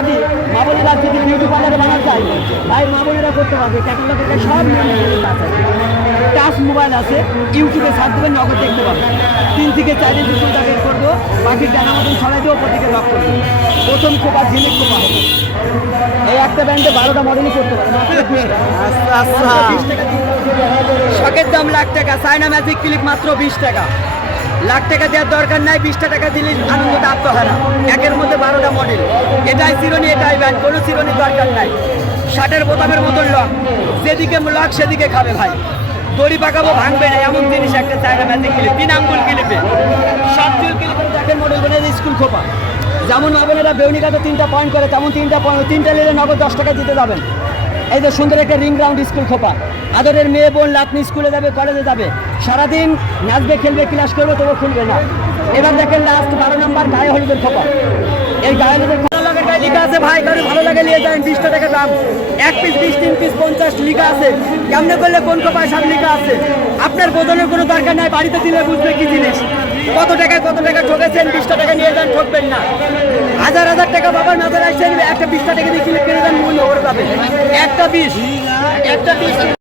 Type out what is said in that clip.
পাখি মা বোনেরা যদি বিউটি পার্লারে বানাতে চাই ভাই মা বোনেরা করতে পারবে। টেকনোলজিটা সব আছে, টাচ মোবাইল আছে, ইউটিউবে সার্চ দেবেন, নগদ দেখতে পাবেন। 3 থেকে 4 ইঞ্চি চুল টার্গেট করবো, পাখির ডানা মতন ছড়াই দিয়ে ওপর দিকে লক করবো। প্রথম খোপা ঝিলিক খোপা হবে। এই একটা ব্যান্ডে 12টা মডেলই করতে পারে। শখের দাম লাখ টাকা, চায়না ম্যাজিক ক্লিপ মাত্র 20 টাকা। লাখ টাকা দেওয়ার দরকার নাই, 20টা টাকা দিলে আনন্দটা আত্মহারা। একের মধ্যে 12টা মডেল, এটাই চিরনি এটাই ব্যান্ড, কোনো চিরনির দরকার নাই। 60-এর বোতামের মতন লক, যেদিকে লক সেদিকে খাবে ভাই। দড়ি পাকাবো ভাঙবে না এমন জিনিস একটা চায়না ম্যাজিক ক্লিপ, 3 আঙ্গুল ক্লিপে 7 চুল ক্লিপের দেখেন মডেল বলে স্কুল খোপা। যেমন মাবেনেরা বেউনিকাতে 3টা পয়েন্ট করে, তেমন 3টা নিলে নগদ 10 টাকা দিতে যাবেন। এই যে সুন্দর একটা রিং রাউন্ড স্কুল খোপা, আদরের মেয়ে বোন লাতনি স্কুলে যাবে, কলেজে যাবে, সারাদিন নাচবে খেলবে ক্লাস করবে, তবু খুলবে না। এবার দেখেন লাস্ট 12 নম্বর গায়ে হলুদের খোপা। এই গায়ে হলুদের ভালো লাগে গায়ে লেখা আছে ভাই, কারণ ভালো লাগে নিয়ে যান, 20 টাকা দাম। 1 পিস 20, 3 পিস 50 লেখা আছে। কেমনে করলে কোন খোপায় সব লেখা আছে। আপনার বোঝানোর কোনো দরকার নাই, বাড়িতে দিলে বুঝবে কি জিনিস। কত টাকায় কত টাকা ঠকেছেন, 20 টাকা নিয়ে যান, ঠকবেন না। হাজার হাজার টাকা বাবার নজর আসছে, একটা 20 টাকা দিয়ে কিনে দেন, মূল্য করে যাবে। একটা 20